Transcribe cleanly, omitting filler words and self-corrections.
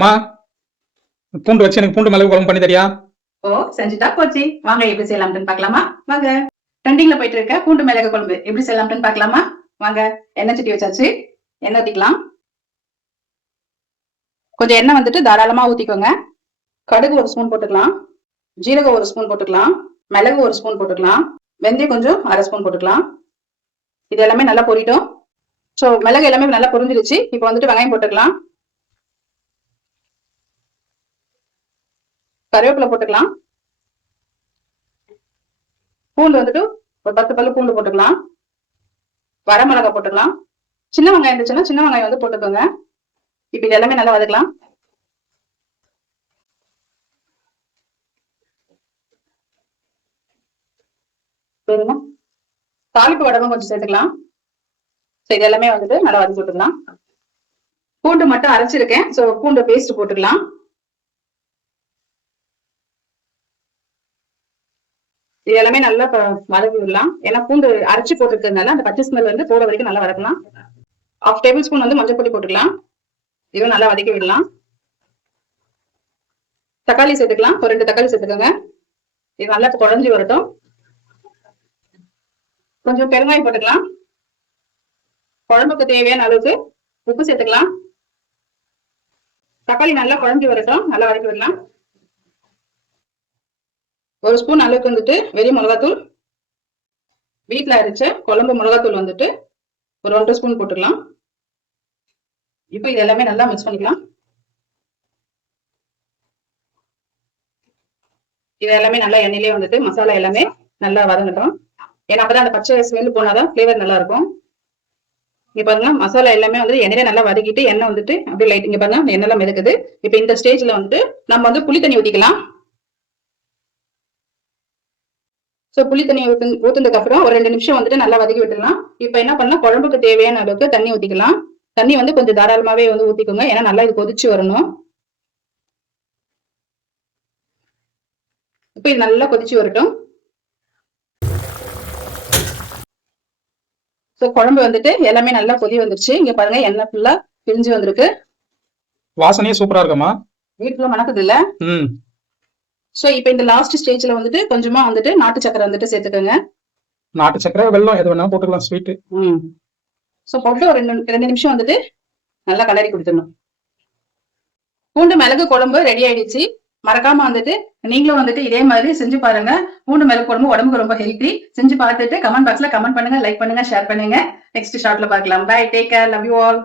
மா, பூண்டு வச்சு எனக்கு பூண்டு மிளகு குழம்பு பண்ணி தரியா? ஓ, செஞ்சுட்டா போச்சு. வாங்க எப்படி செய்யலாம்னு பார்க்கலாமா? வாங்க. ட்ரெண்டிங்ல போயிட்டு இருக்க பூண்டு மிளகு குழம்பு எப்படி செய்யலாம்னு பார்க்கலாமா? வாங்க. எண்ணெய் சட்டி வச்சாச்சு. எண்ணெய் ஊத்திக்கலாம். கொஞ்சம் எண்ணெய் வந்துட்டு தாராளமா ஊத்திக்கோங்க. கடுகு 1 ஸ்பூன் போட்டுக்கலாம். ஜீரகம் 1 ஸ்பூன் போட்டுக்கலாம். மிளகு 1 ஸ்பூன் போட்டுக்கலாம். வெந்தயம் கொஞ்சம் 1/2 ஸ்பூன் போட்டுக்கலாம். இது எல்லாமே நல்லா பொரிட்டோம். ஸோ மிளகு எல்லாமே நல்லா பொரிஞ்சிருச்சு. இப்போ வந்துட்டு வெங்காயம் போட்டுக்கலாம். கருவேப்பிலை போட்டுக்கலாம். பூண்டு வந்துட்டு ஒரு 10 பல்லு பூண்டு போட்டுக்கலாம். வரமிளகாய் போட்டுக்கலாம். சின்ன வெங்காயம் இருந்துச்சுன்னா சின்ன வெங்காயம் வந்து போட்டுக்கோங்க. இப்ப இது எல்லாமே நல்லா வதக்கலாம். தாளிப்பு வடகம் கொஞ்சம் சேர்த்துக்கலாம். இது எல்லாமே வந்துட்டு நல்லா வதக்கி விட்டுக்கலாம். பூண்டு மட்டும் அரைச்சிருக்கேன். ஸோ பூண்டு பேஸ்ட் போட்டுக்கலாம். இது எல்லாமே நல்லா வதக்கி விடலாம். ஏன்னா பூண்டு அரைச்சி போட்டுருக்கிறதுனால அந்த பச்சை ஸ்மெல் வந்து போற வரைக்கும் நல்லா வதக்கலாம். 1/2 டேபிள் ஸ்பூன் வந்து மஞ்சள் பொடி போட்டுக்கலாம். இதுவும் நல்லா வதக்கி விடலாம். தக்காளி சேர்த்துக்கலாம். ஒரு 2 தக்காளி சேர்த்துக்கோங்க. இது நல்லா குழஞ்சி வரட்டும். கொஞ்சம் பெருங்காயம் போட்டுக்கலாம். குழம்புக்கு தேவையான அளவுக்கு உப்பு சேர்த்துக்கலாம். தக்காளி நல்லா குழஞ்சி வரட்டும். நல்லா வதக்கி விடலாம். 1 ஸ்பூன் அளவுக்கு வந்துட்டு வெறும் மிளகாத்தூள், வீட்டில் அரைச்ச குழம்பு மிளகாத்தூள் வந்துட்டு ஒரு 1 ஸ்பூன் போட்டுக்கலாம். இப்போ இது எல்லாமே நல்லா மிக்ஸ் பண்ணிக்கலாம். இது எல்லாமே நல்லா எண்ணெயிலே வந்துட்டு மசாலா எல்லாமே நல்லா வதங்கட்டும். ஏன்னா அப்பதான் அந்த பச்சை ஸ்மெல் போனாதான் ஃபிளேவர் நல்லா இருக்கும். இங்க பாருங்க, மசாலா எல்லாமே வந்து எண்ணெயில நல்லா வதக்கிட்டு எண்ணெய் வந்துட்டு அப்படியே லைட் இங்க பாருங்க எண்ணெய் எல்லாம் மிதக்குது. இப்போ இந்த ஸ்டேஜ்ல வந்துட்டு நம்ம வந்து புளி தண்ணி ஊத்திக்கலாம். ஸோ புளி தண்ணி ஊத்துனதுக்கு அப்புறம் ஒரு 2 நிமிஷம் வந்துட்டு நல்லா வதக்கி விட்டுலாம். இப்போ என்ன பண்ணலாம், குழம்புக்கு தேவையான அளவுக்கு தண்ணி ஊத்திக்கலாம். தண்ணி வந்து கொஞ்சம் தாராளமாவே வந்து ஊத்திக்கோங்க. ஏன்னா நல்லா இது கொதிச்சு வரணும். இப்போ இது நல்லா கொதிச்சு வரட்டும். ஸோ குழம்பு வந்துட்டு எல்லாமே நல்லா கொதி வந்துருச்சு. இங்க பாருங்க எண்ணெய் ஃபுல்லா பிரிஞ்சு வந்திருக்கு. வாசனையே சூப்பரா இருக்குமா? வீட்டுல மணக்குது இல்ல? சோ இப்போ இந்த லாஸ்ட் ஸ்டேஜ்ல வந்துட்டு கொஞ்சமா வந்துட்டு நாட்டு சக்கரை வந்துட்டு சேர்த்துக்கோங்க. நாட்டு சக்கரை, வெல்லம் எது வேணாலும் போட்டுக்கலாம், ஸ்வீட். சோ போட்டு ஒரு 2 நிமிஷம் வந்துட்டு நல்லா கலரி கொடுத்துடணும். பூண்டு மிளகு குழம்பு ரெடி ஆயிடுச்சு. மறக்காம வந்துட்டு நீங்களும் வந்துட்டு இதே மாதிரி செஞ்சு பாருங்க. பூண்டு மிளகு குழம்பு உடம்புக்கு ரொம்ப ஹெல்த்தி. செஞ்சு பார்த்துட்டு கமெண்ட் பாக்ஸ்ல கமெண்ட் பண்ணுங்க, லைக் பண்ணுங்க, ஷேர் பண்ணுங்க. நெக்ஸ்ட் ஷார்ட்ல பார்க்கலாம். Bye, take care, love you all.